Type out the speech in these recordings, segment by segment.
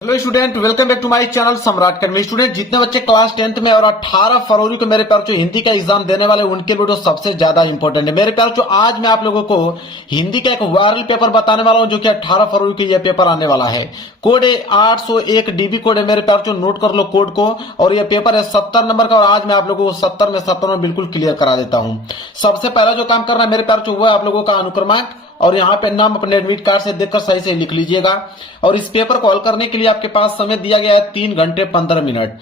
Hello student, welcome back to my channel Samrat academy. Student, जितने बच्चे class 10th में और 18 फरवरी को मेरे प्यार जो हिंदी का एग्जाम देने वाले उनके वीडियो सबसे ज्यादा इंपॉर्टेंट है। मेरे प्यार जो आज मैं आप लोगों को हिंदी का एक वायरल पेपर बताने वाला हूं जो कि 18 फरवरी को यह पेपर आने वाला है। कोड है 801 डीबी कोड है। मेरे प्यार जो नोट कर लो कोड को। और यह पेपर है 70 नंबर का और आज मैं आप लोगों को 70 में बिल्कुल क्लियर करा देता हूं। सबसे पहला जो काम करना है मेरे प्यार जो वो है आप लोगों का अनुक्रमांक और यहाँ पे नाम अपने एडमिट कार्ड से देखकर सही से लिख लीजिएगा। और इस पेपर को हल करने के लिए आपके पास समय दिया गया है 3 घंटे 15 मिनट।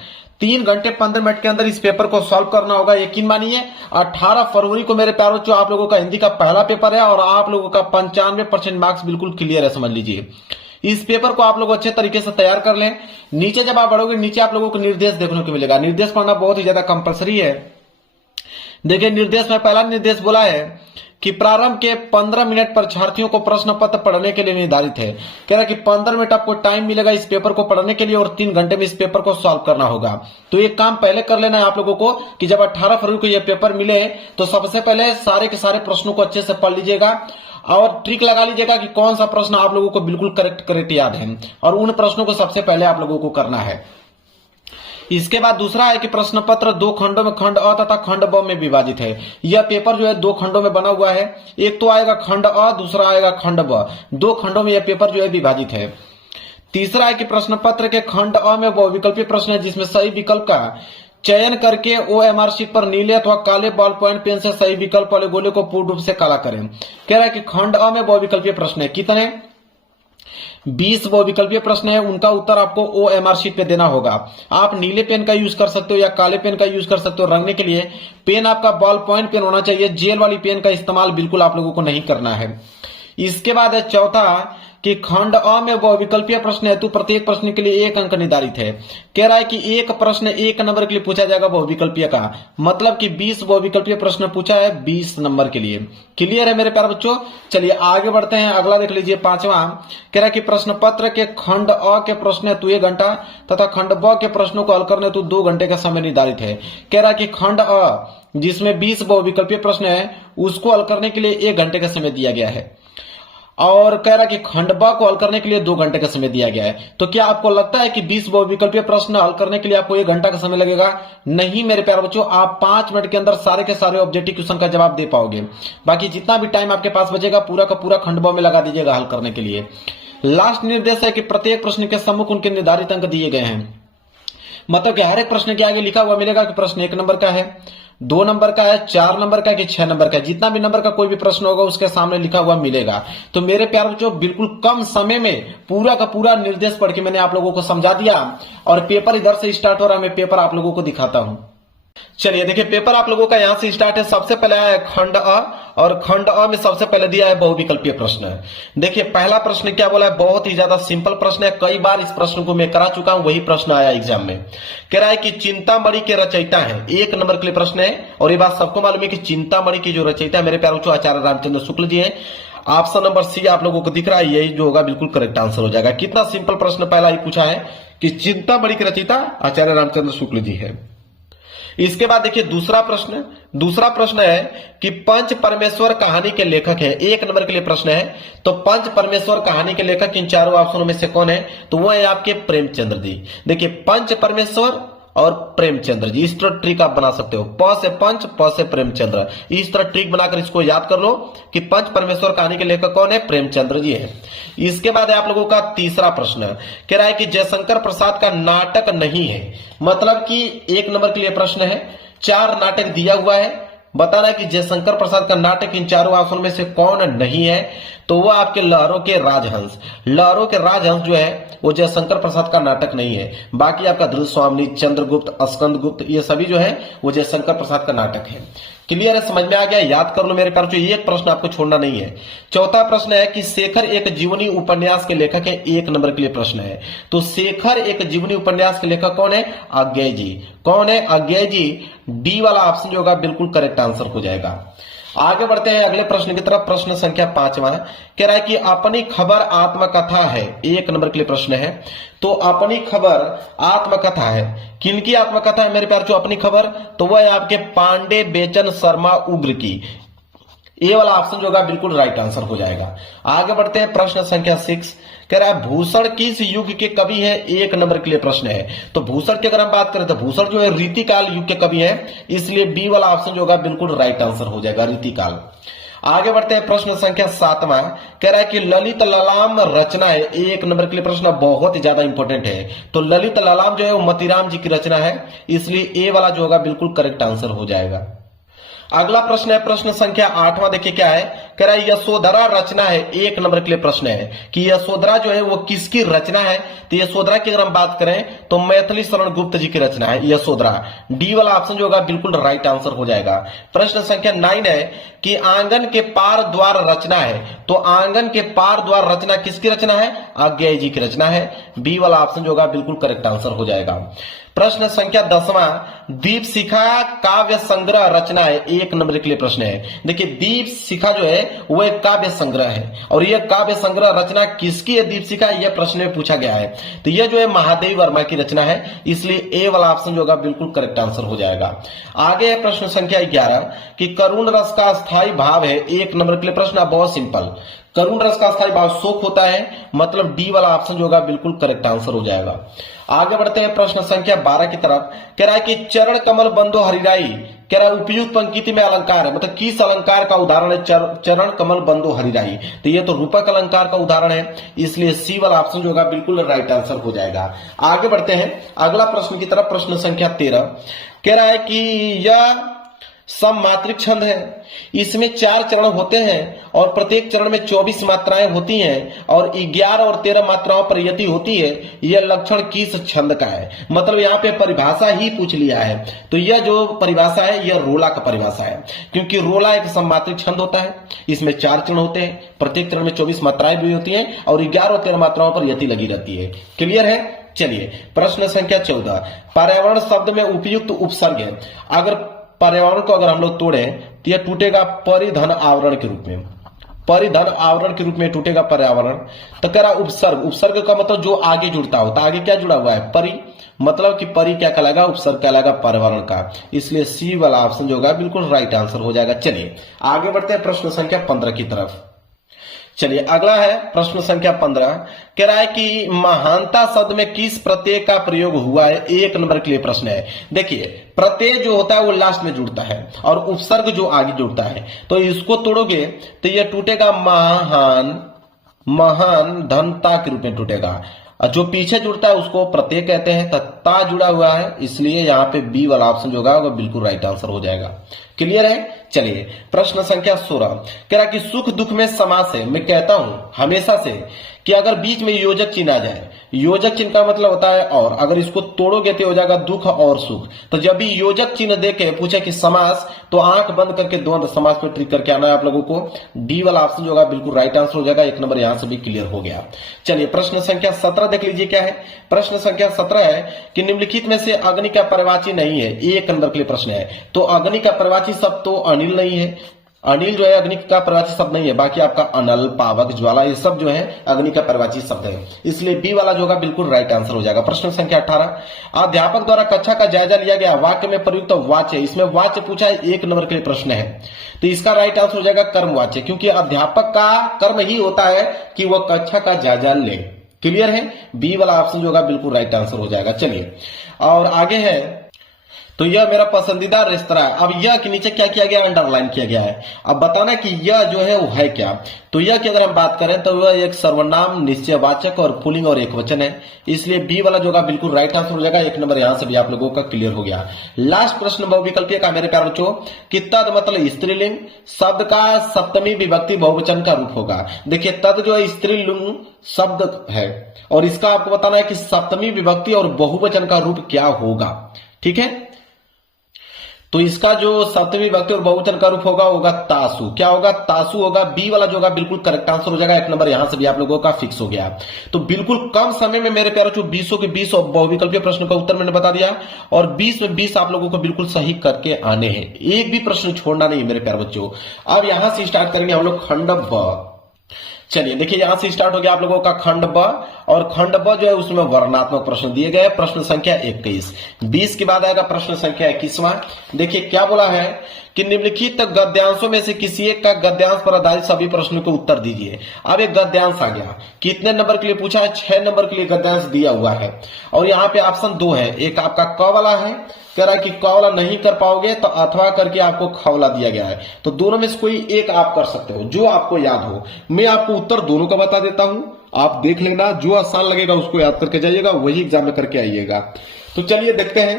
3 घंटे 15 मिनट के अंदर इस पेपर को सॉल्व करना होगा। यकीन मानिए 18 फरवरी को मेरे प्यारों जो आप लोगों का हिंदी का पहला पेपर है और आप लोगों का 95% मार्क्स बिल्कुल क्लियर है, समझ लीजिए। इस पेपर को आप लोग अच्छे तरीके से तैयार कर लें। नीचे जब आप बढ़ोगे नीचे आप लोगों को निर्देश देखने को मिलेगा। निर्देश पढ़ना बहुत ही ज्यादा कंपलसरी है। देखिए, निर्देश में पहला निर्देश बोला है कि प्रारंभ के 15 मिनट परीक्षार्थियों को प्रश्न पत्र पढ़ने के लिए निर्धारित है। कह रहा है कि 15 मिनट आपको टाइम मिलेगा इस पेपर को पढ़ने के लिए और 3 घंटे में इस पेपर को सॉल्व करना होगा। तो ये काम पहले कर लेना है आप लोगों को कि जब 18 फरवरी को ये पेपर मिले तो सबसे पहले सारे के सारे प्रश्नों को अच्छे से पढ़ लीजिएगा और ट्रिक लगा लीजिएगा कि कौन सा प्रश्न आप लोगों को बिल्कुल करेक्ट याद है और उन प्रश्नों को सबसे पहले आप लोगों को करना है। इसके बाद दूसरा है कि प्रश्न पत्र 2 खंडों में खंड अ तथा खंड ब में विभाजित है। यह पेपर जो है 2 खंडों में बना हुआ है। एक तो आएगा खंड अ, दूसरा आएगा खंड ब। 2 खंडों में यह पेपर जो है विभाजित है। तीसरा है कि प्रश्न पत्र के खंड अ में वो विकल्पीय प्रश्न है जिसमें सही विकल्प का चयन करके OMR शीट पर नीले अथवा काले बॉल पॉइंट पेन से सही विकल्प वाले गोले को पूर्ण रूप से काला करें। कह रहा है कि खंड अ में वो विकल्पीय प्रश्न है। कितने? 20 वो विकल्पीय प्रश्न है। उनका उत्तर आपको OMR शीट पे देना होगा। आप नीले पेन का यूज कर सकते हो या काले पेन का यूज कर सकते हो। रंगने के लिए पेन आपका बॉल पॉइंट पेन होना चाहिए। जेल वाली पेन का इस्तेमाल बिल्कुल आप लोगों को नहीं करना है। इसके बाद है चौथा कि खंड अ में वो विकल्पीय प्रश्न हेतु प्रत्येक प्रश्न के लिए 1 अंक निर्धारित है। कह रहा है कि एक प्रश्न 1 नंबर के लिए पूछा जाएगा वो विकल्पीय का, मतलब कि 20 वो विकल्पीय प्रश्न पूछा है 20 नंबर के लिए। क्लियर है मेरे प्यारे बच्चों? चलिए आगे बढ़ते हैं। अगला देख लीजिए, 5वां। कह रहा है कि प्रश्न पत्र के खंड अ के प्रश्न हेतु 1 घंटा तथा खंड ब के प्रश्नों को हल करने हेतु 2 घंटे का समय निर्धारित है। कह रहा है कि खंड अ जिसमें 20 वो विकल्पीय प्रश्न है उसको हल करने के लिए 1 घंटे का समय दिया गया है और कह रहा है कि खंड ब को हल करने के लिए 2 घंटे का समय दिया गया है। तो क्या आपको लगता है कि 20 बहुविकल्पीय प्रश्न हल करने के लिए आपको 1 घंटा का समय लगेगा? नहीं मेरे प्यारे बच्चों, आप 5 मिनट के अंदर सारे के सारे ऑब्जेक्टिव क्वेश्चन का जवाब दे पाओगे। बाकी जितना भी टाइम आपके पास बचेगा पूरा का पूरा खंड ब में लगा दीजिएगा हल करने के लिए। लास्ट निर्देश है कि प्रत्येक प्रश्न के सम्मुख उनके निर्धारित अंक दिए गए हैं। मतलब कि हर एक प्रश्न के आगे लिखा हुआ मिलेगा कि प्रश्न 1 नंबर का है, 2 नंबर का है, 4 नंबर का है कि 6 नंबर का है। जितना भी नंबर का कोई भी प्रश्न होगा उसके सामने लिखा हुआ मिलेगा। तो मेरे प्यारे बच्चों, बिल्कुल कम समय में पूरा का पूरा निर्देश पढ़ के मैंने आप लोगों को समझा दिया और पेपर इधर से स्टार्ट हो रहा है। मैं पेपर आप लोगों को दिखाता हूं। चलिए देखिए, पेपर आप लोगों का यहां से स्टार्ट है। सबसे पहले आया है खंड अ और खंड अ में सबसे पहले दिया है बहुविकल्पीय प्रश्न। देखिए पहला प्रश्न क्या बोला है, बहुत ही ज्यादा सिंपल प्रश्न है। कई बार इस प्रश्न को मैं करा चुका हूं, वही प्रश्न आया एग्जाम में। कह रहा है कि चिंतामणि के रचयिता है। 1 नंबर के लिए प्रश्न है और ये बात सबको मालूम है कि चिंतामणि की जो रचयिता है मेरे प्यारे बच्चों आचार्य रामचंद्र शुक्ल जी है। ऑप्शन नंबर सी आप लोगों को दिख रहा है, यही जो होगा बिल्कुल करेक्ट आंसर हो जाएगा। कितना सिंपल प्रश्न पहला ही पूछा है कि चिंतामणि के रचयिता आचार्य रामचंद्र शुक्ल जी है। इसके बाद देखिए दूसरा प्रश्न है कि पंच परमेश्वर कहानी के लेखक है। 1 नंबर के लिए प्रश्न है। तो पंच परमेश्वर कहानी के लेखक इन चारों ऑप्शनों में से कौन है? तो वो है आपके प्रेमचंद्र जी। देखिए पंच परमेश्वर और प्रेमचंद्र जी, इस तरह ट्रिक आप बना सकते हो। प से पंच, प से प्रेमचंद्र, इस तरह ट्रिक बनाकर इसको याद कर लो कि पंच परमेश्वर कहानी के लेखक कौन है? प्रेमचंद्र जी है। इसके बाद है आप लोगों का तीसरा प्रश्न। कह रहा है कि जयशंकर प्रसाद का नाटक नहीं है। मतलब कि 1 नंबर के लिए प्रश्न है, 4 नाटक दिया हुआ है। बताना है कि जयशंकर प्रसाद का नाटक इन चारों ऑप्शन में से कौन नहीं है? तो वो आपके लहरों के राजहंस। लहरों के राजहंस जो है वो जयशंकर प्रसाद का नाटक नहीं है। बाकी आपका ध्रुव स्वामी, चंद्रगुप्त, स्कंदगुप्त, ये सभी जो है वो जयशंकर प्रसाद का नाटक है। क्लियर है? समझ में आ गया? याद कर लो मेरे प्यारे बच्चों, ये एक प्रश्न आपको छोड़ना नहीं है। चौथा प्रश्न है कि शेखर एक जीवनी उपन्यास के लेखक है। 1 नंबर के लिए प्रश्न है। तो शेखर एक जीवनी उपन्यास के लेखक कौन है? अज्ञेय जी। कौन है? अज्ञेय जी। डी वाला ऑप्शन जो होगा बिल्कुल करेक्ट आंसर हो जाएगा। आगे बढ़ते हैं अगले प्रश्न की तरफ। प्रश्न संख्या 5वां कह रहा है कि अपनी खबर आत्मकथा है। 1 नंबर के लिए प्रश्न है। तो अपनी खबर आत्मकथा है। किनकी आत्मकथा है मेरे प्यार? जो अपनी खबर, तो वह है आपके पांडे बेचन शर्मा उग्र की। ए वाला ऑप्शन जो होगा बिल्कुल राइट आंसर हो जाएगा। आगे बढ़ते हैं प्रश्न संख्या 6, कह रहा है भूषण किस युग के कवि है, 1 नंबर के लिए प्रश्न है। तो भूषण की अगर हम बात करें तो भूषण जो है रीतिकाल युग के कवि है, इसलिए बी वाला ऑप्शन जो होगा बिल्कुल राइट आंसर हो जाएगा, रीतिकाल। आगे बढ़ते हैं प्रश्न संख्या 7वां, कह रहा है कि ललित ललाम रचना है, 1 नंबर के लिए प्रश्न बहुत ही ज्यादा इंपॉर्टेंट है। तो ललित ललाम जो है वो मतीराम जी की रचना है, इसलिए ए वाला जो होगा बिल्कुल करेक्ट आंसर हो जाएगा। अगला प्रश्न है प्रश्न संख्या 8वां, देखिए क्या है, कह रहा है यशोधरा रचना है, 1 नंबर के लिए प्रश्न है कि यशोधरा जो है वो किसकी रचना है। तो यशोधरा की अगर हम बात करें तो मैथिली शरण गुप्त जी की रचना है यशोधरा, डी वाला ऑप्शन जो होगा बिल्कुल राइट आंसर हो जाएगा। प्रश्न संख्या 9 है कि आंगन के पार द्वार रचना है, तो आंगन के पार द्वार रचना किसकी रचना है, आज्ञेय जी की रचना है, बी वाला ऑप्शन जो होगा बिल्कुल करेक्ट आंसर हो जाएगा। प्रश्न संख्या 10वां, दीप शिखा काव्य संग्रह रचना है, 1 नंबर के लिए प्रश्न है। देखिए दीप शिखा जो है वो एक काव्य संग्रह है, और यह काव्य संग्रह रचना किसकी है, दीप शिखा, यह प्रश्न में पूछा गया है। तो यह जो है महादेव वर्मा की रचना है, इसलिए ए वाला ऑप्शन जो होगा बिल्कुल करेक्ट आंसर हो जाएगा। आगे है प्रश्न संख्या 11 कि करुण रस का स्थायी भाव है, 1 नंबर के लिए प्रश्न, बहुत सिंपल, करुण रस का स्थायी भाव शोक होता है, मतलब डी वाला ऑप्शन जो होगा बिल्कुल करेक्ट आंसर हो जाएगा। आगे बढ़ते हैं प्रश्न संख्या 12 की तरफ, कह रहा है कि चरण कमल बंदो हरिराई, कह रहा है उपयुक्त पंक्ति में अलंकार है, मतलब किस अलंकार का उदाहरण है चरण कमल बंदो हरिराई। तो ये तो रूपक अलंकार का उदाहरण है, इसलिए सी वाला ऑप्शन जो होगा बिल्कुल राइट आंसर हो जाएगा। आगे बढ़ते हैं अगला प्रश्न की तरफ, प्रश्न संख्या 13, कह रहा है कि यह सममात्रिक छंद है, इसमें 4 चरण होते हैं और प्रत्येक चरण में 24 मात्राएं होती हैं और 11 और 13 मात्राओं पर यति होती है, यह लक्षण किस छंद का है। मतलब यहाँ पे परिभाषा ही पूछ लिया है, तो यह जो परिभाषा है यह रोला का परिभाषा है, क्योंकि रोला एक सममात्रिक छंद होता है, इसमें 4 चरण होते हैं, प्रत्येक चरण में 24 मात्राएं भी होती हैं और 11 और 13 मात्राओं पर यति लगी रहती है। क्लियर है। चलिए प्रश्न संख्या 14, पर्यावरण शब्द में उपयुक्त उपसर्ग है। अगर पर्यावरण को अगर हम लोग तोड़े तो यह टूटेगा परिधन आवरण के रूप में, परिधन आवरण के रूप में टूटेगा पर्यावरण। तो कह रहा उपसर्ग, उपसर्ग का मतलब जो आगे जुड़ता होता, आगे क्या जुड़ा हुआ है, परि, मतलब कि परि क्या कहलाएगा, उपसर्ग कहलाएगा पर्यावरण का, इसलिए सी वाला ऑप्शन जो होगा बिल्कुल राइट आंसर हो जाएगा। चलिए आगे बढ़ते हैं प्रश्न संख्या 15 की तरफ। चलिए अगला है प्रश्न संख्या 15, कह रहा है कि महानता शब्द में किस प्रत्यय का प्रयोग हुआ है, 1 नंबर के लिए प्रश्न है। देखिए प्रत्यय जो होता है वो लास्ट में जुड़ता है और उपसर्ग जो आगे जुड़ता है, तो इसको तोड़ोगे तो यह टूटेगा महान, महान धनता के रूप में टूटेगा, और जो पीछे जुड़ता है उसको प्रत्यय कहते हैं, ता जुड़ा हुआ है, इसलिए यहाँ पे बी वाला ऑप्शन जो होगा वो बिल्कुल राइट आंसर हो जाएगा। क्लियर है। चलिए प्रश्न संख्या 16, कह रहा कि सुख दुख में समास है। मैं कहता हूं हमेशा से कि अगर बीच में योजक चिन्ह आ जाए, योजक चिन्ह का मतलब होता है और, अगर इसको तोड़ोगे तो हो जाएगा दुख और सुख। तो जब भी योजक चिन्ह देके पूछे कि समास, तो आंख बंद करके द्वंद्व समास पे ट्रिक करके आना है आप लोगों को, डी वाला ऑप्शन जो होगा बिल्कुल राइट आंसर हो जाएगा। 1 नंबर यहां से भी क्लियर हो गया। चलिए प्रश्न संख्या 17 देख लीजिए क्या है। प्रश्न संख्या 17 है कि निम्नलिखित में से अग्नि का पर्यायवाची नहीं है, 1 नंबर के लिए प्रश्न है। तो अग्नि का पर्यायवाची शब्द तो अनिल नहीं है, अनिल जो है अग्नि का पर्यायवाची शब्द नहीं है, बाकी आपका अनल, पावक, ज्वाला ये सब जो है अग्नि का पर्यायवाची शब्द है, इसलिए बी वाला जो होगा बिल्कुल राइट आंसर हो जाएगा। प्रश्न संख्या 18, अध्यापक द्वारा कक्षा का जायजा लिया गया, वाक्य में प्रयुक्त वाच्य, इसमें वाच्य पूछा है, 1 नंबर के लिए प्रश्न है, तो इसका राइट आंसर हो जाएगा कर्मवाच्य, क्योंकि अध्यापक का कर्म ही होता है कि वह कक्षा का जायजा ले। क्लियर है। बी वाला ऑप्शन जो होगा बिल्कुल राइट आंसर हो जाएगा। चलिए और आगे है, तो यह मेरा पसंदीदा रेस्तरा है। अब यह के नीचे क्या किया गया, अंडरलाइन किया गया है। अब बताना कि यह जो है वो है क्या। तो यह की अगर हम बात करें तो वह एक सर्वनाम, निश्चयवाचक और पुल्लिंग और एकवचन है, इसलिए बी वाला जो होगा बिल्कुल राइट आंसर हो जाएगा। 1 नंबर यहां से भी आप लोगों का क्लियर हो गया। लास्ट प्रश्न बहुविकल्पीय का मेरे प्यारे बच्चों, कि तद मतलब स्त्रीलिंग शब्द का सप्तमी विभक्ति बहुवचन का रूप होगा। देखिए तद जो है स्त्रीलिंग शब्द है और इसका आपको बताना है कि सप्तमी विभक्ति और बहुवचन का रूप क्या होगा। ठीक है, तो इसका जो सप्तमी विभक्ति और बहुवचन का रूप होगा तासु। क्या होगा, तासु होगा। बी वाला जो होगा बिल्कुल करेक्ट आंसर हो जाएगा। 1 नंबर यहां से भी आप लोगों का फिक्स हो गया। तो बिल्कुल कम समय में मेरे प्यारे 20 के 20 बहुविकल्पीय प्रश्न का उत्तर मैंने बता दिया और 20 में 20 आप लोगों को बिल्कुल सही करके आने हैं, एक भी प्रश्न छोड़ना नहीं मेरे प्यारे बच्चों। अब यहां से स्टार्ट करेंगे हम लोग खंड ब। चलिए देखिए, यहां से स्टार्ट हो गया आप लोगों का खंड ब, और खंड ब जो है उसमें वर्णनात्मक प्रश्न दिए गए। प्रश्न संख्या 21। 20 के बाद आएगा प्रश्न संख्या 21वां। देखिए क्या बोला है कि निम्नलिखित गद्यांशों में से किसी एक का गद्यांश पर आधारित सभी प्रश्नों के उत्तर दीजिए। अब एक गद्यांश आ गया, कितने नंबर के लिए पूछा है? 6 नंबर के लिए गद्यांश दिया हुआ है, और यहाँ पे ऑप्शन 2 है। एक आपका क वाला है, कह रहा है कि क वाला नहीं कर पाओगे तो अथवा करके आपको ख वाला दिया गया है, तो दोनों में से कोई एक आप कर सकते हो जो आपको याद हो। मैं आपको उत्तर दोनों का बता देता हूं, आप देख लेना, जो आसान लगेगा उसको याद करके जाइएगा, वही एग्जाम में करके आइएगा। तो चलिए देखते हैं,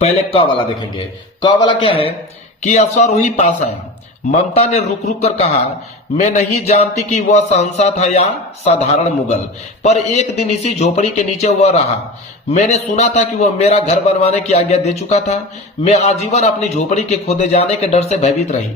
पहले क वाला देखेंगे। क वाला क्या है कि अश्वारोही पास आया, ममता ने रुक रुक कर कहा, मैं नहीं जानती कि वह शहंशाह था या साधारण मुगल, पर एक दिन इसी झोपड़ी के नीचे वह रहा। मैंने सुना था कि वह मेरा घर बनवाने की आज्ञा दे चुका था। मैं आजीवन अपनी झोपड़ी के खोदे जाने के डर से भयभीत रही।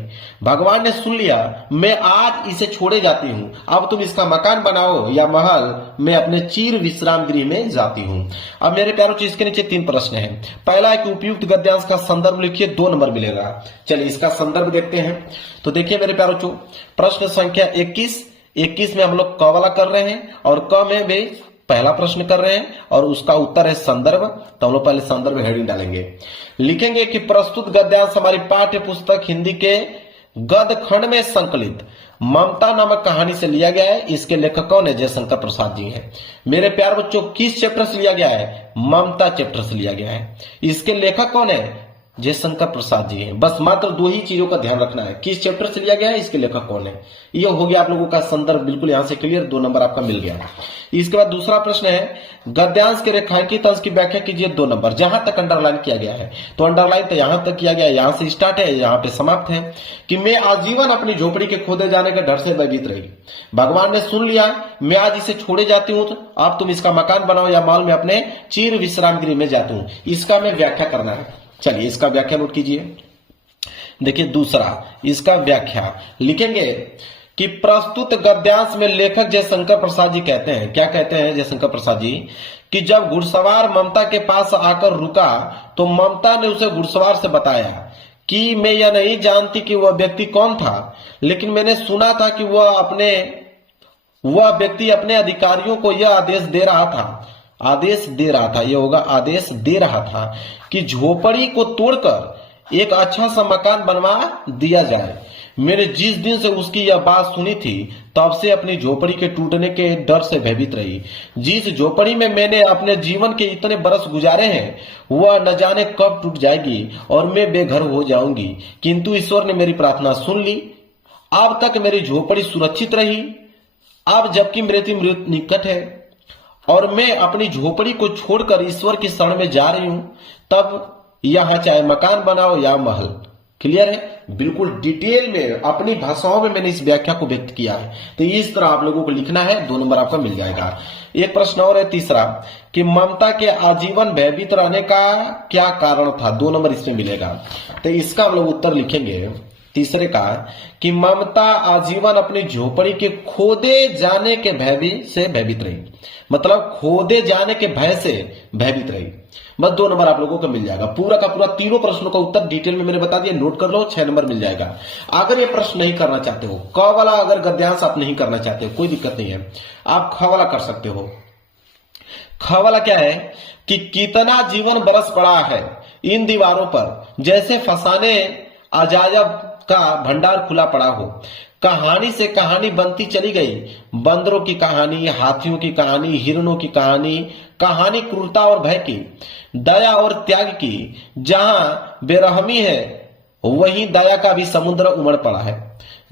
भगवान ने सुन लिया, मैं आज इसे छोड़े जाती हूँ। अब तुम इसका मकान बनाओ या महल, मैं अपने चीर विश्राम गृह में जाती हूँ। अब मेरे प्यारों, इसके नीचे 3 प्रश्न हैं। पहला है कि उपयुक्त गद्यांश का संदर्भ लिखिए, 2 नंबर मिलेगा। चलिए इसका संदर्भ देखते हैं। तो देखिए मेरे प्यारों, प्रश्न संख्या 21 में हम लोग क वाला कर रहे हैं, और क में भी पहला प्रश्न कर रहे हैं, और उसका उत्तर है संदर्भ। तो हम लोग पहले संदर्भ हेडिंग डालेंगे, लिखेंगे कि प्रस्तुत गद्यांश हमारी पाठ्य पुस्तक हिंदी के गद्य खंड में संकलित ममता नामक कहानी से लिया गया है। इसके लेखक कौन है? जयशंकर प्रसाद जी हैं। मेरे प्यार बच्चों, किस चैप्टर से लिया गया है? ममता चैप्टर से लिया गया है। इसके लेखक कौन है? जयशंकर प्रसाद जी हैं। बस मात्र 2 ही चीजों का ध्यान रखना है, किस चैप्टर से लिया गया है, इसके लेखक कौन है। ये हो गया आप लोगों का संदर्भ, बिल्कुल यहां से क्लियर, 2 नंबर आपका मिल गया। इसके बाद दूसरा प्रश्न है, गद्यांश के रेखांकित अंश की व्याख्या कीजिए, 2 नंबर। जहां तक अंडरलाइन किया गया है, तो अंडरलाइन तो यहां तक किया गया है, यहां से स्टार्ट है, यहां पे समाप्त है कि मैं आजीवन अपनी झोपड़ी के खोदे जाने के डर से भयभीत रही। भगवान ने सुन लिया, मैं आज इसे छोड़े जाती हूं, तो अब तुम इसका मकान बनाओ या महल में अपने चीर विश्राम गृह में जाती हूं। इसका मैं व्याख्या करना है। चलिए इसका व्याख्या नोट कीजिए। देखिए दूसरा, इसका व्याख्या लिखेंगे कि प्रस्तुत गद्यांश में लेखक जयशंकर प्रसाद जी कहते हैं, क्या कहते हैं जयशंकर प्रसाद जी, कि जब घुड़सवार ममता के पास आकर रुका तो ममता ने उसे घुड़सवार से बताया कि मैं यह नहीं जानती कि वह व्यक्ति कौन था, लेकिन मैंने सुना था कि वह व्यक्ति अपने अधिकारियों को यह आदेश दे रहा था कि झोपड़ी को तोड़कर एक अच्छा सा मकान बनवा दिया जाए। मैंने जिस दिन से उसकी यह बात सुनी थी, तब से अपनी झोपड़ी के टूटने के डर से भयभीत रही। जिस झोपड़ी में मैंने अपने जीवन के इतने बरस गुजारे हैं, वह न जाने कब टूट जाएगी और मैं बेघर हो जाऊंगी। किंतु ईश्वर ने मेरी प्रार्थना सुन ली। अब तक मेरी झोपड़ी सुरक्षित रही। अब जबकि मृत्यु निकट है और मैं अपनी झोपड़ी को छोड़कर ईश्वर की शरण में जा रही हूं, तब यहां चाहे मकान बनाओ या महल। क्लियर है? बिल्कुल डिटेल में अपनी भाषाओं में मैंने इस व्याख्या को व्यक्त किया है। तो इस तरह आप लोगों को लिखना है, 2 नंबर आपका मिल जाएगा। एक प्रश्न और है तीसरा, कि ममता के आजीवन भयभीत रहने का क्या कारण था, 2 नंबर इसमें मिलेगा। तो इसका हम लोग उत्तर लिखेंगे तीसरे का, कि ममता आजीवन अपनी झोपड़ी के खोदे जाने के भय से भयभीत रही। मतलब खोदे जाने के भय से भयभीत रही। बस 2 नंबर आप लोगों को मिल जाएगा। पूरा का पूरा तीनों प्रश्नों का उत्तर डिटेल में मैंने बता दिया, नोट कर लो, 6 नंबर मिल जाएगा। अगर ये प्रश्न नहीं करना चाहते हो, क वाला अगर गद्यांश आप नहीं करना चाहते हो, कोई दिक्कत नहीं है, आप ख वाला कर सकते हो। ख वाला क्या है कि कितना जीवन बरस पड़ा है इन दीवारों पर, जैसे फसाने अजायब का भंडार खुला पड़ा हो। कहानी से कहानी बनती चली गई। बंदरों की कहानी, हाथियों की कहानी, हिरणों की कहानी, कहानी क्रूरता और भय की, दया और त्याग की। जहां बेरहमी है वहीं दया का भी समुद्र उमड़ पड़ा है।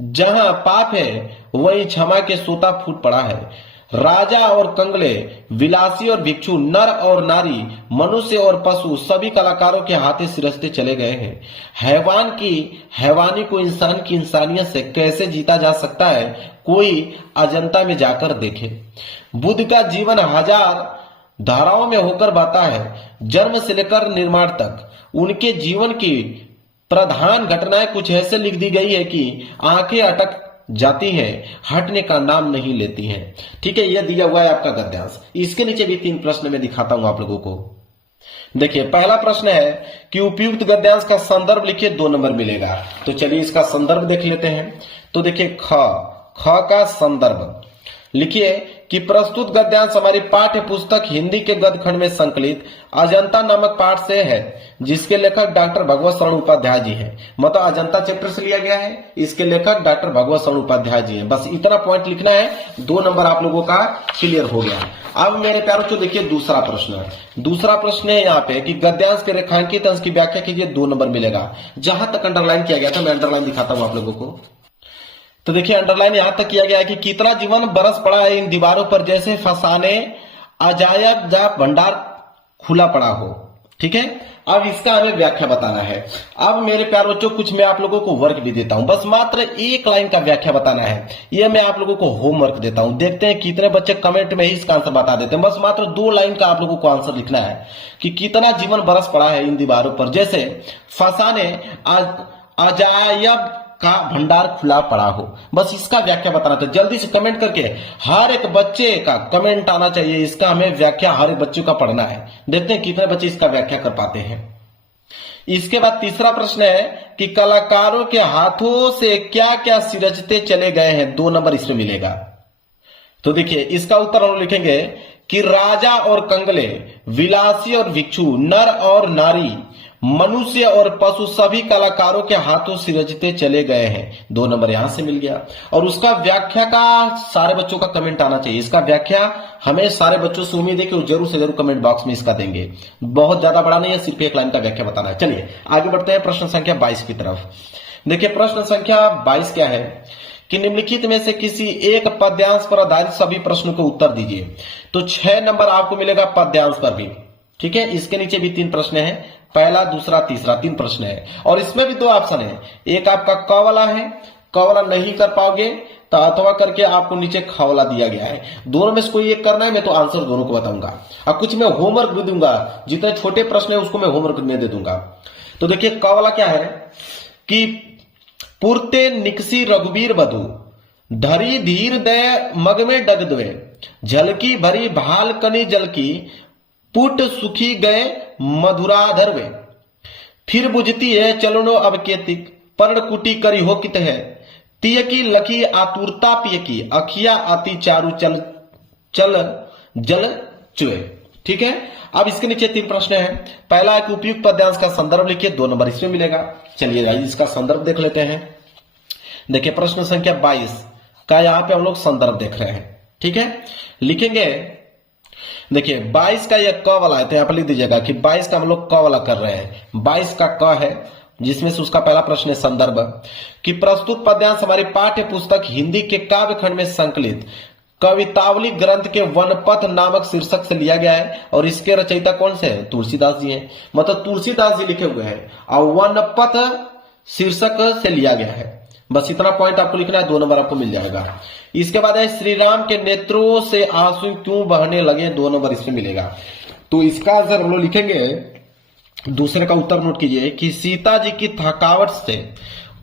जहां पाप है वहीं क्षमा के सोता फूट पड़ा है। राजा और कंगले, विलासी और भिक्षु, नर और नारी, मनुष्य और पशु, सभी कलाकारों के हाथे सिरसते चले गए हैं। हैवान की हैवानी को इंसान की इंसानियत से कैसे जीता जा सकता है, कोई अजंता में जाकर देखे। बुद्ध का जीवन 1000 धाराओं में होकर बहता है, जन्म से लेकर निर्माण तक। उनके जीवन की प्रधान घटनाएं कुछ ऐसे लिख दी गई है कि आंखें अटक जाती है, हटने का नाम नहीं लेती हैं। ठीक है, यह दिया हुआ है आपका गद्यांश। इसके नीचे भी 3 प्रश्न मैं दिखाता हूं आप लोगों को। देखिए पहला प्रश्न है कि उपयुक्त गद्यांश का संदर्भ लिखिए, 2 नंबर मिलेगा। तो चलिए इसका संदर्भ देख लेते हैं। तो देखिए ख ख का संदर्भ। लिखिए कि प्रस्तुत गद्यांश हमारी पाठ्य पुस्तक हिंदी के गद्य खंड में संकलित अजंता नामक पाठ से है, जिसके लेखक डॉक्टर भगवत शरण उपाध्याय जी हैं। मतलब अजंता चैप्टर से लिया गया है, इसके लेखक डॉक्टर भगवत शरण उपाध्याय जी हैं। बस इतना पॉइंट लिखना है, 2 नंबर आप लोगों का क्लियर हो गया। अब मेरे प्यारों को देखिए दूसरा प्रश्न है यहाँ पे कि गद्यांश के रेखांकित अंश की व्याख्या कीजिए, 2 नंबर मिलेगा। जहां तक अंडरलाइन किया गया था, मैं अंडरलाइन दिखाता हूं आप लोगों को। तो देखिए अंडरलाइन यहां तक किया गया है कि कितना जीवन बरस पड़ा है इन दीवारों पर, जैसे फसाने अजायब जा भंडार खुला पड़ा हो। ठीक है, अब इसका हमें व्याख्या बताना है। अब मेरे प्यारे बच्चों कुछ मैं आप लोगों को वर्क भी देता हूं, बस मात्र 1 लाइन का व्याख्या बताना है। यह मैं आप लोगों को होमवर्क देता हूं, देखते हैं कितने बच्चे कमेंट में ही इसका आंसर बता देते हैं। बस मात्र 2 लाइन का आप लोगों को आंसर लिखना है कि कितना जीवन बरस पड़ा है इन दीवारों पर, जैसे फसाने अजायब का भंडार खुला पड़ा हो। बस इसका व्याख्या बताना था। जल्दी से कमेंट करके हर एक बच्चे का कमेंट आना चाहिए, इसका हमें व्याख्या हर एक बच्चे का पढ़ना है। देखते हैं कितने बच्चे इसका व्याख्या कर पाते हैं। इसके बाद तीसरा प्रश्न है कि कलाकारों के हाथों से क्या क्या सिरजते चले गए हैं, 2 नंबर इसमें मिलेगा। तो देखिए इसका उत्तर हम लिखेंगे कि राजा और कंगले, विलासी और भिक्षु, नर और नारी, मनुष्य और पशु सभी कलाकारों के हाथों सिरजते चले गए हैं, 2 नंबर यहां से मिल गया। और उसका व्याख्या का सारे बच्चों का कमेंट आना चाहिए। इसका व्याख्या हमें सारे बच्चों से उम्मीद है कि वो जरूर से जरूर कमेंट बॉक्स में इसका देंगे। बहुत ज्यादा बड़ा नहीं है, सिर्फ 1 लाइन का व्याख्या बताना है। चलिए आगे बढ़ते हैं प्रश्न संख्या 22 की तरफ। देखिए प्रश्न संख्या 22 क्या है कि निम्नलिखित में से किसी एक पद्यांश पर आधारित सभी प्रश्नों के उत्तर दीजिए। तो 6 नंबर आपको मिलेगा पद्यांश पर भी। ठीक है, इसके नीचे भी 3 प्रश्न है, पहला, दूसरा, तीसरा, 3 प्रश्न है। और इसमें भी 2 ऑप्शन है, एक आपका क वाला है, क वाला नहीं कर पाओगे तो अथवा करके आपको नीचे ख वाला दिया गया है। दोनों में से कोई एक करना है, मैं तो आंसर दोनों को बताऊंगा। और कुछ मैं होमवर्क भी दूंगा, जितने छोटे प्रश्न है उसको मैं होमवर्क में दे दूंगा। तो देखिए क वाला क्या है कि पुरते निकसी रघुवीर बधु, धरी धीर दय मग में डग द्वे, झलकी भरी भाल कनी जल की, पुट सुखी गए मधुराधर वे, फिर बुझती है चलनो अब केतिक, पर्ण कुटी करी हो कित है, तिय की लखी आतुरता पिय की, अखिया अति चारु चल चल जल चुए। ठीक है, अब इसके नीचे 3 प्रश्न है। पहला एक उपयुक्त पद्यांश का संदर्भ लिखिए, 2 नंबर इसमें मिलेगा। चलिए इसका संदर्भ देख लेते हैं। देखिए प्रश्न संख्या 22 का यहाँ पे हम लोग संदर्भ देख रहे हैं। ठीक है, लिखेंगे देखिए 22 का ये क वाला है, तो यहां पर लिख दीजिएगा कि 22 का हम लोग क वाला कर रहे हैं। 22 का क है, जिसमें से उसका पहला प्रश्न है संदर्भ कि प्रस्तुत पद्यांश हमारी पाठ्य पुस्तक हिंदी के काव्य खंड में संकलित कवितावली ग्रंथ के वनपथ नामक शीर्षक से लिया गया है। और इसके रचयिता कौन से हैं? तुलसीदास जी हैं। मतलब तुलसीदास जी लिखे हुए हैं और वनपथ शीर्षक से लिया गया है। बस इतना पॉइंट आपको लिखना है, 2 नंबर आपको मिल जाएगा। इसके बाद है श्री राम के नेत्रों से आंसू क्यों बहने लगे, 2 नंबर इसमें मिलेगा। तो इसका आंसर हम लोग लिखेंगे, दूसरे का उत्तर नोट कीजिए कि सीता जी की थकावट से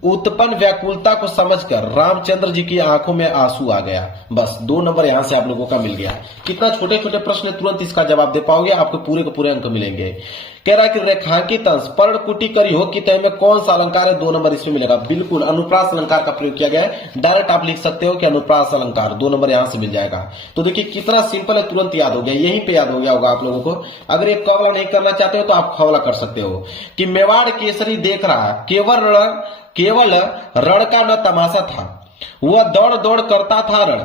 उत्पन्न व्याकुलता को समझकर रामचंद्र जी की आंखों में आंसू आ गया। बस 2 नंबर यहां से आप लोगों का मिल गया। कितना छोटे छोटे प्रश्न, तुरंत इसका जवाब दे पाओगे, आपको पूरे के पूरे अंक मिलेंगे। कह रहा है कि रेखांकित अंश पर्ण कुटी करी हो कि तय में कौन सा अलंकार है, 2 नंबर इसमें मिलेगा। बिल्कुल अनुप्रास अलंकार का प्रयोग किया गया है। डायरेक्ट आप लिख सकते हो कि अनुप्रास अलंकार, 2 नंबर यहां से मिल जाएगा। तो देखिए कितना सिंपल है, तुरंत याद हो गया, यहीं पे याद हो गया होगा आप लोगों को। अगर एक कवला नहीं करना चाहते हो तो आप खवला कर सकते हो कि मेवाड़ केसरी देख रहा केवल रण का न तमाशा था, वह दौड़ दौड़ करता था रण,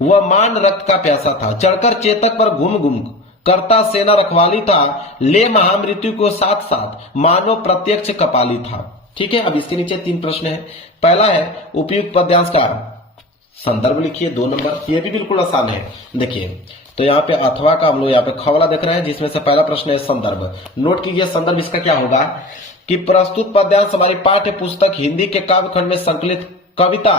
वह मान रक्त का प्यासा था, चढ़कर चेतक पर घूम घूम करता सेना रखवाली था, ले महामृत्यु को साथ साथ मानो प्रत्यक्ष कपाली था। ठीक है, अब इसके नीचे 3 प्रश्न है। पहला है उपयुक्त पद्यांश का संदर्भ लिखिए, 2 नंबर, यह भी बिल्कुल आसान है। देखिए तो यहाँ पे अथवा का हम लोग यहाँ पे खवला देख रहे हैं, जिसमें से पहला प्रश्न है संदर्भ। नोट कीजिए संदर्भ इसका क्या होगा कि प्रस्तुत पद्यांश हमारी पाठ्य पुस्तक हिंदी के काव्य खंड में संकलित कविता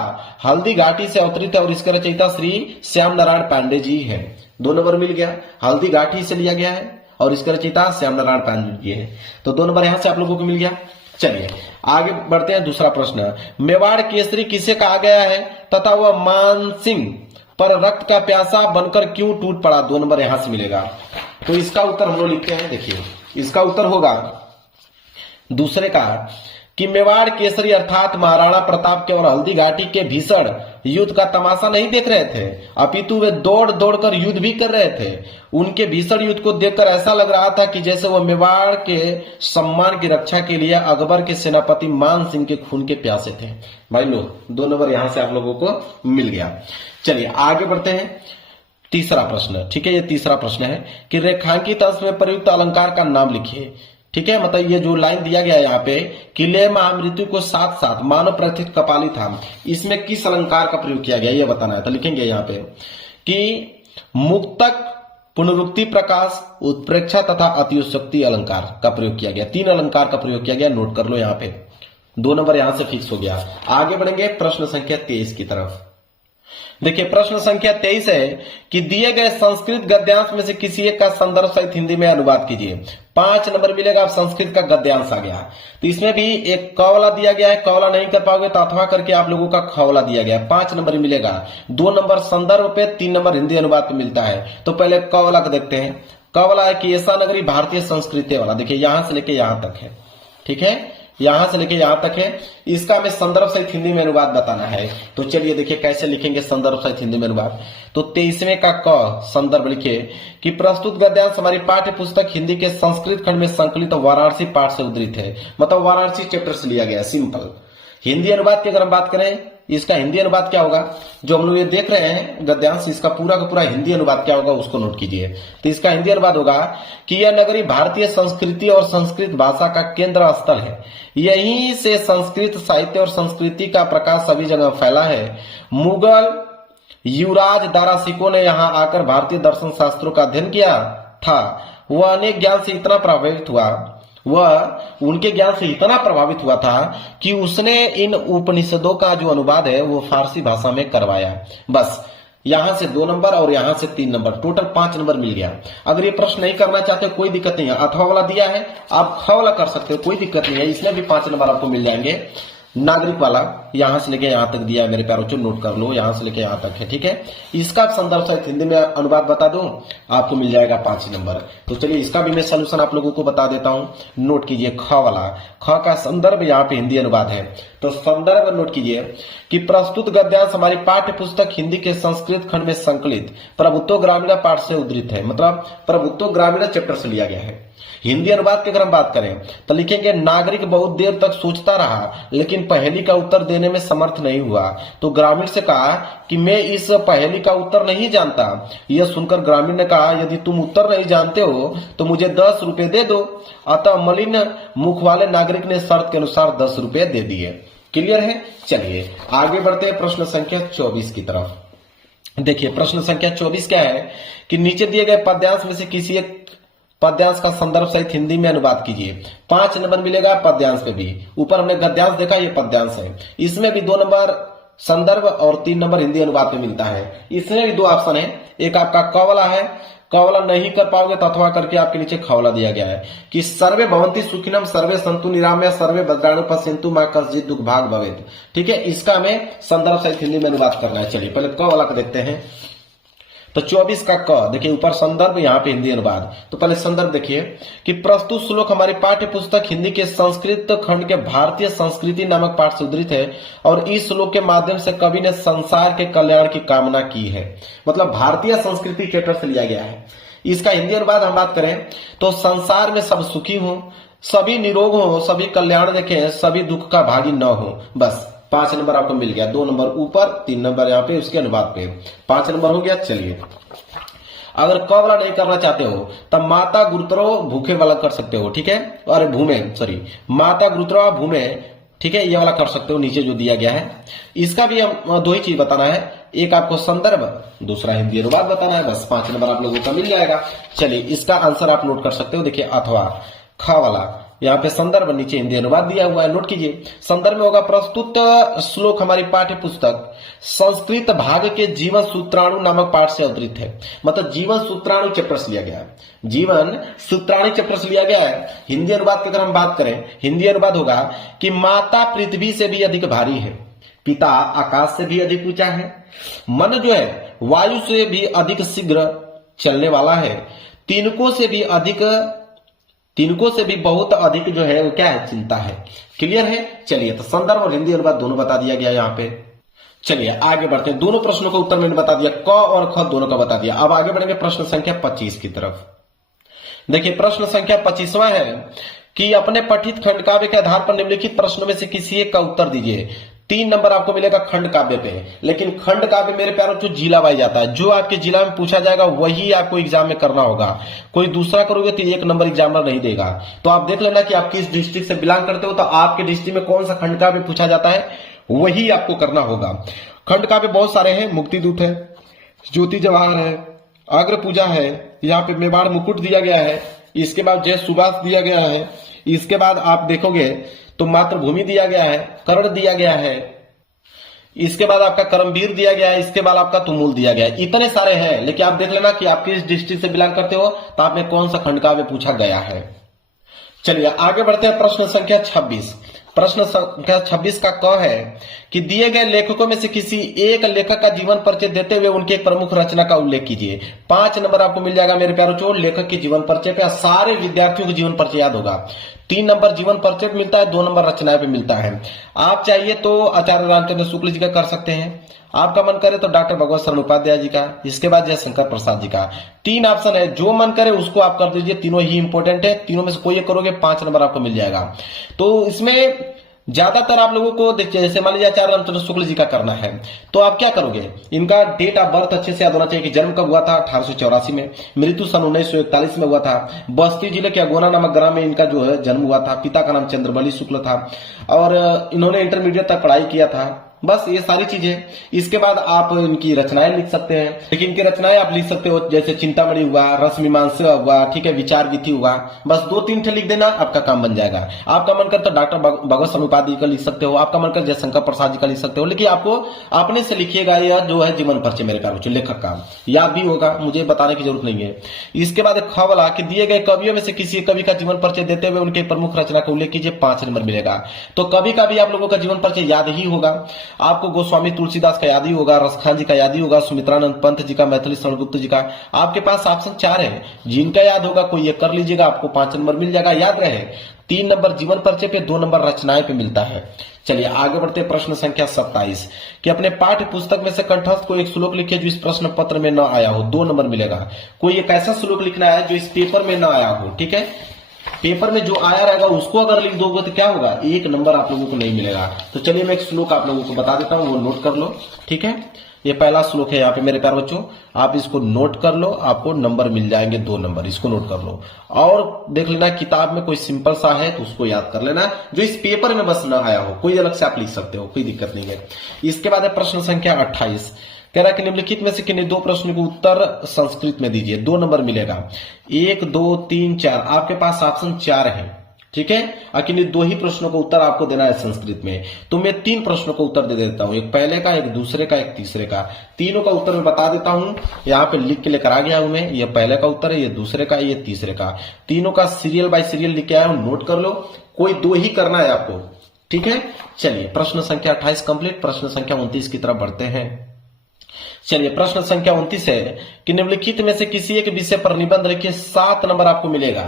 हल्दी घाटी से अवतरित है और इसके रचयिता श्री श्याम नारायण पांडे जी है। 2 नंबर मिल गया, हल्दी घाटी से लिया गया है और इसके रचयिता श्याम नारायण पांडे जी है। तो 2 नंबर यहां से आप लोगों को मिल गया। चलिए आगे बढ़ते हैं। दूसरा प्रश्न, मेवाड़ केसरी किसे कहा गया है तथा वह मानसिंह पर रक्त का प्यासा बनकर क्यों टूट पड़ा, 2 नंबर यहां से मिलेगा। तो इसका उत्तर हम लोग लिखते हैं। देखिए इसका उत्तर होगा दूसरे का कि मेवाड़ केसरी अर्थात महाराणा प्रताप केवल हल्दी घाटी के भीषण युद्ध का तमाशा नहीं देख रहे थे, अपितु वे दौड़ दौड़कर युद्ध भी कर रहे थे। उनके भीषण युद्ध को देखकर ऐसा लग रहा था कि जैसे वह मेवाड़ के सम्मान की रक्षा के लिए अकबर के सेनापति मान सिंह के खून के प्यासे थे। भाई लोग 2 नंबर यहां से आप लोगों को मिल गया। चलिए आगे बढ़ते हैं। तीसरा प्रश्न, ठीक है, ये तीसरा प्रश्न है कि रेखांकित अंश में प्रयुक्त अलंकार का नाम लिखिए। ठीक है, मतलब ये जो लाइन दिया गया है यहाँ पे, किले महामृत्यु को साथ साथ मानव प्रथित कपाली था, इसमें किस अलंकार का प्रयोग किया गया ये बताना है। तो लिखेंगे यहाँ पे कि मुक्तक, पुनरुक्ति, प्रकाश, उत्प्रेक्षा तथा अतिशक्ति अलंकार का प्रयोग किया गया। 3 अलंकार का प्रयोग किया गया, नोट कर लो यहाँ पे। 2 नंबर यहां से फिक्स हो गया। आगे बढ़ेंगे प्रश्न संख्या 23 की तरफ। देखिए प्रश्न संख्या 23 है कि दिए गए संस्कृत गद्यांश में से किसी एक का संदर्भ सहित हिंदी में अनुवाद कीजिए। 5 नंबर मिलेगा। आप संस्कृत का गद्यांश आ गया, तो इसमें भी एक क वाला दिया गया है, क वाला नहीं कर पाओगे तो अथवा करके आप लोगों का ख वाला दिया गया है। 5 नंबर मिलेगा। 2 नंबर संदर्भ पे, 3 नंबर हिंदी अनुवाद पे मिलता है। तो पहले क वाला को देखते हैं। क वाला है कि ऐसा नगरी भारतीय संस्कृति वाला, देखिए यहां से लेके यहां तक है, ठीक है, यहां से लेके यहां तक है। इसका हमें संदर्भ सहित हिंदी में अनुवाद बताना है। तो चलिए देखिए कैसे लिखेंगे संदर्भ सहित हिंदी में अनुवाद। तो 23वें का क संदर्भ लिखिए कि प्रस्तुत गद्यांश हमारी पाठ्य पुस्तक हिंदी के संस्कृत खंड में संकलित वाराणसी पाठ से उद्धृत है, मतलब वाराणसी चैप्टर से लिया गया। सिंपल हिंदी अनुवाद की अगर हम बात करें, इसका हिंदी अनुवाद क्या होगा, जो हम लोग ये देख रहे हैं गद्यांश, इसका पूरा का पूरा हिंदी अनुवाद क्या होगा उसको नोट कीजिए। तो इसका हिंदी अनुवाद होगा कि यह नगरी भारतीय संस्कृति और संस्कृत भाषा का केंद्र स्थल है। यहीं से संस्कृत साहित्य और संस्कृति का प्रकाश सभी जगह फैला है। मुगल युवराज दारासिकों ने यहाँ आकर भारतीय दर्शन शास्त्रों का अध्ययन किया था। वह अनेक ज्ञान से इतना प्रभावित हुआ, वह उनके ज्ञान से इतना प्रभावित हुआ था कि उसने इन उपनिषदों का जो अनुवाद है वो फारसी भाषा में करवाया। बस यहां से 2 नंबर और यहां से 3 नंबर, टोटल 5 नंबर मिल गया। अगर ये प्रश्न नहीं करना चाहते कोई दिक्कत नहीं है, अथवा वाला दिया है आप ख वाला कर सकते हो, कोई दिक्कत नहीं है, इसमें भी 5 नंबर आपको मिल जाएंगे। नागरिक वाला यहां से लेके यहां तक दिया है मेरे प्यारों को, नोट कर लो, यहां से लेके यहां तक है, ठीक है। इसका संदर्भ सहित हिंदी में अनुवाद बता दूं, आपको मिल जाएगा 5 नंबर। तो चलिए इसका भी मैं सलूशन आप लोगों को बता देता हूं, नोट कीजिए। ख वाला, ख का संदर्भ यहाँ पे हिंदी अनुवाद है। तो संदर्भ नोट कीजिए कि प्रस्तुत गद्यांश हमारी पाठ्य पुस्तक हिंदी के संस्कृत खंड में संकलित प्रभुत्व ग्रामीण पाठ से उद्धृत है, मतलब प्रभुत्व ग्रामीण चैप्टर से लिया गया है। हिंदी अनुवाद की अगर हम बात करें तो लिखेंगे नागरिक बहुत देर तक सोचता रहा लेकिन पहेली का उत्तर देने में समर्थ नहीं हुआ, तो ग्रामीण से कहा कि मैं इस पहेली का उत्तर नहीं जानता। यह सुनकर ग्रामीण ने कहा यदि तुम उत्तर नहीं जानते हो तो मुझे 10 रुपए दे दो। अतः मलिन मुख वाले नागरिक ने शर्त के अनुसार 10 रुपए दे दिए। क्लियर है। चलिए आगे बढ़ते हैं प्रश्न संख्या 24 की तरफ। देखिए प्रश्न संख्या 24 क्या है कि नीचे दिए गए पद्यांश में से किसी एक पद्यांश का संदर्भ सहित हिंदी में अनुवाद कीजिए। 5 नंबर मिलेगा पद्यांश पे भी। ऊपर हमने गद्यांश देखा, ये पद्यांश है, इसमें भी 2 नंबर संदर्भ और 3 नंबर हिंदी अनुवाद पे मिलता है। इसमें भी 2 ऑप्शन है, एक आपका क वाला है, क वाला नहीं कर पाओगे तो अथवा करके आपके नीचे ख वाला दिया गया है कि सर्वे भवंती सुखिनम सर्वे संतु निरामया सर्वे भद्राणु पश्यन्तु मा कश्चित् दुख भाग भवेत्। ठीक है, इसका हमें संदर्भ सहित हिंदी में अनुवाद करना है। चलिए पहले क वाला को देखते हैं। तो 24 का क, देखिए ऊपर संदर्भ, यहाँ पे हिंदी अनुवाद। तो पहले संदर्भ देखिए कि प्रस्तुत श्लोक हमारी पाठ्य पुस्तक हिंदी के संस्कृत खंड के भारतीय संस्कृति नामक पाठ से उद्धृत है और इस श्लोक के माध्यम से कवि ने संसार के कल्याण की कामना की है, मतलब भारतीय संस्कृति चैप्टर से लिया गया है। इसका हिंदी अनुवाद हम बात करें तो संसार में सब सुखी हो, सभी निरोग हो, सभी कल्याण देखें, सभी दुख का भागी न हो। बस 5 नंबर आपको मिल गया, 2 नंबर ऊपर, 3 नंबर यहाँ पे उसके अनुवाद पे, 5 नंबर हो गया। चलिए अगर क वाला नहीं करना चाहते हो तब माता गुरुतरो भूखे वाला कर सकते हो, ठीक है, अरे भूमे, सॉरी, माता गुरुतरो भूमे, ठीक है, ये वाला कर सकते हो नीचे जो दिया गया है। इसका भी हम 2 ही चीज बताना है, एक आपको संदर्भ, दूसरा हिंदी अनुवाद बताना है। बस 5 नंबर आप लोगों का मिल जाएगा। चलिए इसका आंसर आप नोट कर सकते हो, देखिए अथवा ख वाला, यहाँ पे संदर्भ, नीचे हिंदी अनुवाद दिया हुआ है, नोट कीजिए। संदर्भ में होगा प्रस्तुत श्लोक हमारी पाठ्य पुस्तक संस्कृत भाग के जीवन सूत्राणु नामक पाठ से अवतरित है, मतलब जीवन सूत्राणु चैप्टर से लिया गया है, जीवन सूत्राणु चैप्टर से लिया गया है। हिंदी अनुवाद की अगर हम बात करें, हिंदी अनुवाद होगा कि माता पृथ्वी से भी अधिक भारी है, पिता आकाश से भी अधिक ऊंचा है, मन जो है वायु से भी अधिक शीघ्र चलने वाला है, तिनकों से भी अधिक तिनको से भी बहुत अधिक जो है वो क्या है, चिंता है। क्लियर है। चलिए, तो संदर्भ और हिंदी अनुवाद दोनों बता दिया गया यहाँ पे। चलिए आगे बढ़ते हैं। दोनों प्रश्नों का उत्तर मैंने बता दिया, क और ख दोनों का बता दिया। अब आगे बढ़ेंगे प्रश्न संख्या 25 की तरफ। देखिए प्रश्न संख्या 25वां है कि अपने पठित खंड काव्य के आधार पर निम्नलिखित प्रश्नों में से किसी एक का उत्तर दीजिए। 3 नंबर आपको मिलेगा खंड काव्य पे, लेकिन खंड काव्य मेरे प्यारों जो जिला वाइज जाता है, जो आपके जिला में पूछा जाएगा वही आपको एग्जाम में करना होगा। कोई दूसरा करोगे तो 1 नंबर एग्जामिनर नहीं देगा। तो आप देख लेना कि आप किस डिस्ट्रिक्ट से बिलोंग करते हो, तो आपके डिस्ट्रिक्ट में कौन सा खंड काव्य पूछा जाता है वही आपको करना होगा। खंड काव्य बहुत सारे हैं, मुक्ति दूत है, ज्योति जवाहर है, अग्र पूजा है, यहाँ पे मेवाड़ मुकुट दिया गया है, इसके बाद जय सुभाष दिया गया है, इसके बाद आप देखोगे तो मातृभूमि दिया गया है, कर्ण दिया गया है, इसके बाद आपका कर्मवीर दिया गया है, इसके बाद आपका तुमुल दिया गया है। इतने सारे हैं, लेकिन आप देख लेना कि आप किस डिस्ट्रिक्ट से बिलोंग करते हो तो आप में कौन सा खंड काव्य पूछा गया है। चलिए आगे बढ़ते हैं। प्रश्न संख्या 26। प्रश्न संख्या 26 का क है कि दिए गए लेखकों में से किसी एक लेखक का जीवन परिचय देते हुए उनकी एक प्रमुख रचना का उल्लेख कीजिए। 5 नंबर आपको मिल जाएगा मेरे प्यारों चो लेखक के जीवन परिचय पे। सारे विद्यार्थियों को जीवन परिचय याद होगा। 3 नंबर जीवन परिचय पे मिलता है, 2 नंबर रचनाएं पे मिलता है। आप चाहिए तो आचार्य रामचंद्र शुक्ल जी का कर सकते हैं, आपका मन करे तो डॉक्टर भगवत शरण उपाध्याय जी का, इसके बाद जयशंकर प्रसाद जी का। 3 ऑप्शन है, जो मन करे उसको आप कर दीजिए। तीनों ही इंपॉर्टेंट है, तीनों में से कोई एक करोगे 5 नंबर आपको मिल जाएगा। तो इसमें ज्यादातर आप लोगों को देखिए, जैसे मान लीजिए आचार्य रामचंद्र शुक्ल जी का करना है तो आप क्या करोगे, इनका डेट ऑफ बर्थ अच्छे से याद होना चाहिए कि जन्म कब हुआ था 1884 में, मृत्यु सन 1941 में हुआ था, बस्ती जिले के अगोना नामक ग्राम में इनका जो है जन्म हुआ था, पिता का नाम चंद्रबली शुक्ल था और इन्होंने इंटरमीडिएट तक पढ़ाई किया था। बस ये सारी चीजें। इसके बाद आप इनकी रचनाएं लिख सकते हैं, लेकिन इनकी रचनाएं आप लिख सकते हो जैसे चिंतामणि हुआ, रसमीमांसा हुआ, ठीक है, विचार विधि हुआ। बस 2-3 ठे लिख देना, आपका काम बन जाएगा। आपका मन कर तो डॉक्टर भगवत शरण उपाध्याय का लिख सकते हो, आपका मन कर जयशंकर प्रसाद जी का लिख सकते हो, लेकिन आपको अपने से लिखिएगा। यह जो है जीवन परिचय मेरे प्यारे बच्चों लेखक का याद भी होगा, मुझे बताने की जरूरत नहीं है। इसके बाद ख वाला कि दिए गए कवियों में से किसी कवि का जीवन परिचय देते हुए उनके प्रमुख रचना का उल्लेख कीजिए। 5 नंबर मिलेगा। तो कवि का भी आप लोगों का जीवन परिचय याद ही होगा। आपको गोस्वामी तुलसीदास का याद ही होगा, रसखान जी का याद ही होगा, सुमित्रानंद पंत जी का, मैथिली शरण गुप्त जी का। आपके पास ऑप्शन 4 है, जिनका याद होगा कोई ये कर लीजिएगा, आपको 5 नंबर मिल जाएगा। याद रहे 3 नंबर जीवन परिचय पे, 2 नंबर रचनाएं पे मिलता है। चलिए आगे बढ़ते प्रश्न संख्या 27 कि अपने पाठ्य पुस्तक में से कंठस्थ को एक श्लोक लिखिए जो इस प्रश्न पत्र में न आया हो। 2 नंबर मिलेगा। कोई एक ऐसा श्लोक लिखना है जो इस पेपर में न आया हो, ठीक है। पेपर में जो आया रहेगा उसको अगर लिख दोगे तो क्या होगा, 1 नंबर आप लोगों को नहीं मिलेगा। तो चलिए मैं एक श्लोक आप लोगों को बता देता हूं, वो नोट कर लो, ठीक है। ये पहला श्लोक है यहाँ पे मेरे प्यारे बच्चों, आप इसको नोट कर लो, आपको नंबर मिल जाएंगे 2 नंबर, इसको नोट कर लो। और देख लेना किताब में कोई सिंपल सा है तो उसको याद कर लेना, जो इस पेपर में बस ना आया हो। कोई अलग से आप लिख सकते हो, कोई दिक्कत नहीं है। इसके बाद है प्रश्न संख्या 28, कह रहा है कि निम्नलिखित में से किन्हीं 2 प्रश्नों को उत्तर संस्कृत में दीजिए। 2 नंबर मिलेगा। 1, 2, 3, 4 आपके पास ऑप्शन 4 है, ठीक है। किन्हीं 2 ही प्रश्नों का उत्तर आपको देना है संस्कृत में। तो मैं 3 प्रश्नों का उत्तर दे देता हूं, एक पहले का, एक दूसरे का, एक तीसरे का। तीनों का उत्तर मैं बता देता हूं, यहाँ पे लिख के लेकर आ गया हूं मैं। ये पहले का उत्तर है, ये दूसरे का, ये तीसरे का। तीनों का सीरियल बाय सीरियल लिख के आया हूं, नोट कर लो। कोई 2 ही करना है आपको, ठीक है। चलिए प्रश्न संख्या 28 कंप्लीट। प्रश्न संख्या 29 की तरफ बढ़ते हैं। चलिए प्रश्न संख्या 29 है कि निम्नलिखित में से किसी एक विषय पर निबंध लिखिए। 7 नंबर आपको मिलेगा,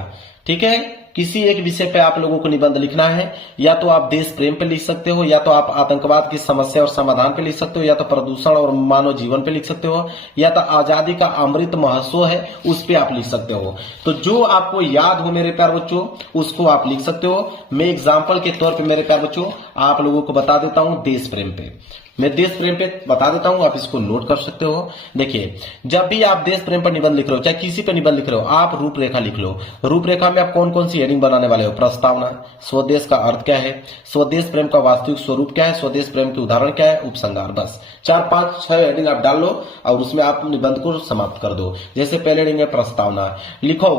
ठीक है। किसी एक विषय पे आप लोगों को निबंध लिखना है। या तो आप देश प्रेम पे लिख सकते हो, या तो आप आतंकवाद की समस्या और समाधान पे लिख सकते हो, या तो प्रदूषण और मानव जीवन पे लिख सकते हो, या तो आजादी का अमृत महोत्सव है उस पे आप लिख सकते हो। तो जो आपको याद हो मेरे प्यारे बच्चों उसको आप लिख सकते हो। मैं एग्जाम्पल के तौर पे मेरे प्यारे बच्चों आप लोगों को बता देता हूं, देश प्रेम पे मैं देश प्रेम पे बता देता हूं, आप इसको नोट कर सकते हो। देखिए जब भी आप देश प्रेम पर निबंध लिख रहे हो, चाहे किसी पे निबंध लिख रहे हो, आप रूपरेखा लिख लो। रूपरेखा में आप कौन कौन सी हेडिंग बनाने वाले हो, प्रस्तावना, स्वदेश का अर्थ क्या है, स्वदेश प्रेम का वास्तविक स्वरूप क्या है, स्वदेश प्रेम के उदाहरण क्या है, उपसंहार। बस 4, 5, 6 हेडिंग आप डाल लो और उसमें आप निबंध को समाप्त कर दो। जैसे पहले हेडिंग है प्रस्तावना, लिखो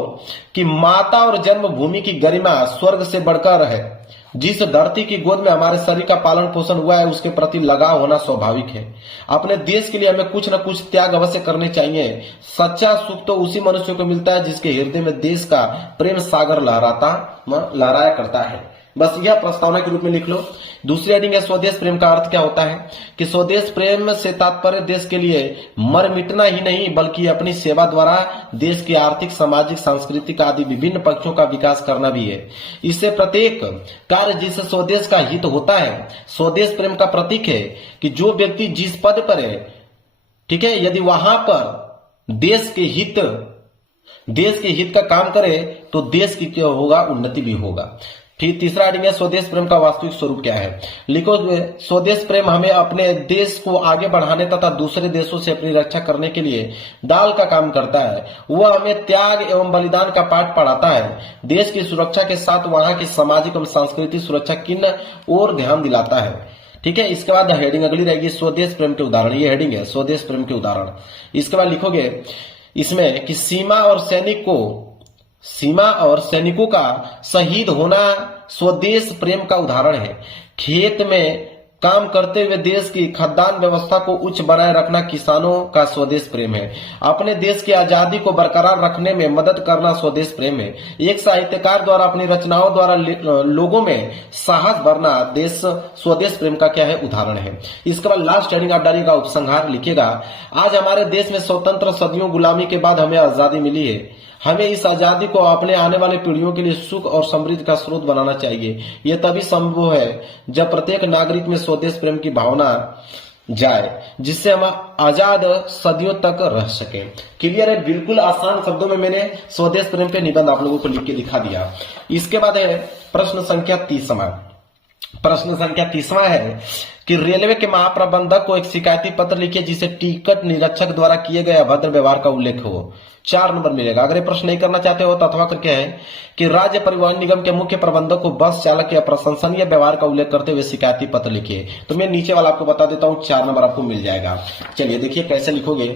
कि माता और जन्मभूमि की गरिमा स्वर्ग से बढ़कर है। जिस धरती की गोद में हमारे शरीर का पालन पोषण हुआ है उसके प्रति लगाव होना स्वाभाविक है। अपने देश के लिए हमें कुछ न कुछ त्याग अवश्य करने चाहिए। सच्चा सुख तो उसी मनुष्य को मिलता है जिसके हृदय में देश का प्रेम सागर लहराया करता है। बस यह प्रस्तावना के रूप में लिख लो। दूसरी हेडिंग है स्वदेश प्रेम का अर्थ क्या होता है कि स्वदेश प्रेम से तात्पर्य देश के लिए मर मिटना ही नहीं बल्कि अपनी सेवा द्वारा देश की आर्थिक, सामाजिक, सांस्कृतिक आदि विभिन्न पक्षों का विकास करना भी है। इससे प्रत्येक कार्य जिससे स्वदेश का हित होता है स्वदेश प्रेम का प्रतीक है कि जो व्यक्ति जिस पद पर है, ठीक है, यदि वहां पर देश के हित का काम करे तो देश की क्या होगा, उन्नति भी होगा। फिर तीसरा हेडिंग है स्वदेश प्रेम का वास्तविक स्वरूप क्या है। लिखो स्वदेश प्रेम हमें अपने देश को आगे बढ़ाने तथा दूसरे देशों से अपनी रक्षा करने के लिए ढाल का काम करता है। वह हमें त्याग एवं बलिदान का पाठ पढ़ाता है। देश की सुरक्षा के साथ वहां की सामाजिक एवं सांस्कृतिक सुरक्षा की ओर ध्यान दिलाता है। ठीक है, इसके बाद हेडिंग अगली रहेगी स्वदेश प्रेम के उदाहरण। ये हेडिंग है स्वदेश प्रेम के उदाहरण। इसके बाद लिखोगे इसमें कि सीमा और सैनिकों का शहीद होना स्वदेश प्रेम का उदाहरण है। खेत में काम करते हुए देश की खाद्यान्न व्यवस्था को उच्च बनाए रखना किसानों का स्वदेश प्रेम है। अपने देश की आजादी को बरकरार रखने में मदद करना स्वदेश प्रेम है। एक साहित्यकार द्वारा अपनी रचनाओं द्वारा लोगों में साहस भरना देश स्वदेश प्रेम का क्या है, उदाहरण है। इसके बाद लास्ट हेडिंग आप डालिएगा उपसंहार। लिखिएगा आज हमारे देश में स्वतंत्र सदियों गुलामी के बाद हमें आजादी मिली है। हमें इस आजादी को अपने आने वाले पीढ़ियों के लिए सुख और समृद्धि का स्रोत बनाना चाहिए। यह तभी संभव है जब प्रत्येक नागरिक में स्वदेश प्रेम की भावना जाए, जिससे हम आजाद सदियों तक रह सके। क्लियर है, बिल्कुल आसान शब्दों में मैंने स्वदेश प्रेम के निबंध आप लोगों को लिख के दिखा दिया। इसके बाद है प्रश्न संख्या 30वां। प्रश्न संख्या 30वां है कि रेलवे के महाप्रबंधक को एक शिकायती पत्र लिखिए जिसे टिकट निरीक्षक द्वारा किए गए अभद्र व्यवहार का उल्लेख हो। 4 नंबर मिलेगा। अगर ये प्रश्न नहीं करना चाहते हो तो अथवा करके है कि राज्य परिवहन निगम के मुख्य प्रबंधक को बस चालक के अप्रशंसनीय व्यवहार का उल्लेख करते हुए शिकायती पत्र लिखिए। तो मैं नीचे वाला आपको बता देता हूं, 4 नंबर आपको मिल जाएगा। चलिए देखिए कैसे लिखोगे।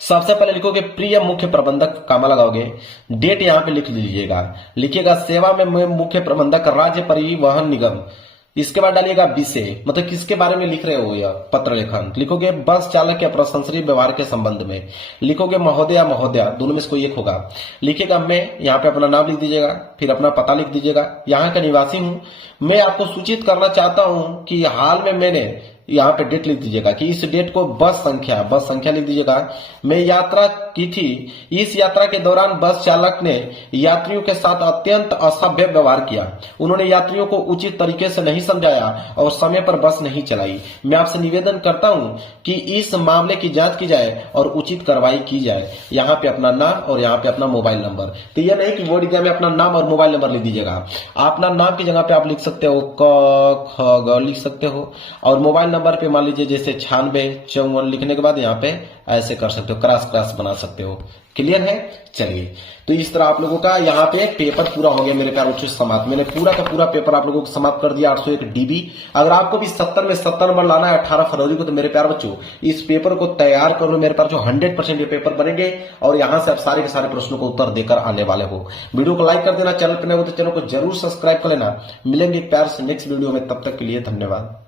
सबसे पहले लिखोगे प्रिय मुख्य प्रबंधक, कामा लगाओगे, डेट यहां पे लिख लीजिएगा। लिखिएगा सेवा में मुख्य प्रबंधक राज्य परिवहन निगम। इसके बाद डालिएगा विषय, मतलब किसके बारे में लिख रहे हो यह पत्र लेखन। लिखोगे बस चालक के अप्रशंसनीय व्यवहार के संबंध में। लिखोगे महोदय या महोदया, दोनों में से कोई एक होगा। लिखिएगा मैं, यहाँ पे अपना नाम लिख दीजिएगा, फिर अपना पता लिख दीजिएगा। यहाँ का निवासी हूं। मैं आपको सूचित करना चाहता हूं कि हाल में मैंने, यहाँ पे डेट लिख दीजिएगा कि इस डेट को बस संख्या लिख दीजिएगा। मैं यात्रा की थी। इस यात्रा के दौरान बस चालक ने यात्रियों के साथ अत्यंत असभ्य व्यवहार किया। उन्होंने यात्रियों को उचित तरीके से नहीं समझाया और समय पर बस नहीं चलाई। मैं आपसे निवेदन करता हूं कि इस मामले की जांच की जाए और उचित कार्रवाई की जाए। यहाँ पे अपना नाम और यहाँ पे अपना मोबाइल नंबर। तो यह नहीं कि बोर्ड एग्जाम में अपना नाम और मोबाइल नंबर लिख दीजिएगा। अपना नाम की जगह पे आप लिख सकते हो क ख ग लिख सकते हो और मोबाइल नंबर पे मान लीजिए जैसे 9654 लिखने के बाद यहाँ पे ऐसे कर सकते हो, क्रॉस बना सकते हो। क्लियर है। चलिए तो इस तरह आप लोगों का यहाँ पे पेपर पूरा हो गया मेरे प्यारे बच्चों। समाप्त, मैंने पूरा का पूरा पेपर आप लोगों को समाप्त कर दिया 801 DB। अगर आपको भी 70 में 70 नंबर लाना है 18 फरवरी को तो मेरे प्यारे बच्चों इस पेपर को तैयार कर लो मेरे प्यारे बच्चों। 100% ये पेपर बनेंगे और यहाँ से आप सारे के सारे प्रश्नों को उत्तर देकर आने वाले हो। वीडियो को लाइक कर देना, चैनल पर नए हो तो चैनल को जरूर सब्सक्राइब कर लेना। मिलेंगे प्यार से नेक्स्ट वीडियो में, तब तक के लिए धन्यवाद।